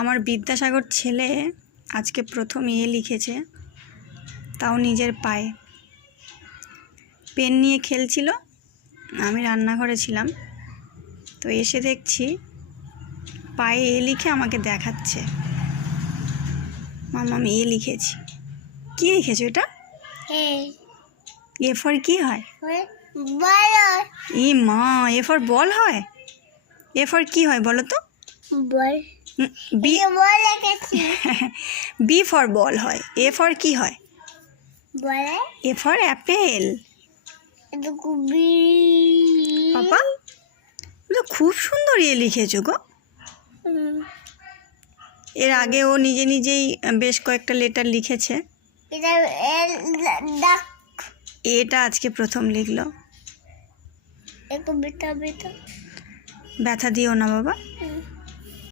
আমার বিদ্যাসাগর ছেলে আজকে প্রথম লিখেছে, তাও নিজের পায়ে। পেন নিয়ে খেলছিল, আমি রান্নাঘরে ছিলাম, তো এসে দেখছি পায়ে লিখে আমাকে দেখাচ্ছে, মামা আমি লিখেছি। কি লিখেছো এটা? এ ফর কি হয়? ই মা, এ ফর বল হয়? এ ফর কি হয় বলো তো? বল। বি বল লিখেছি। বি ফর বল হয়। এ ফর কি হয়? বলে এ ফর অ্যাপেল। পাপা তো খুব সুন্দর লিখেছো গো। এর আগে ও নিজে নিজেই বেশ কয়েকটা লেটার লিখেছে, এটা আজকে প্রথম লিখলো। ব্যথা ব্যথা দিও না বাবা।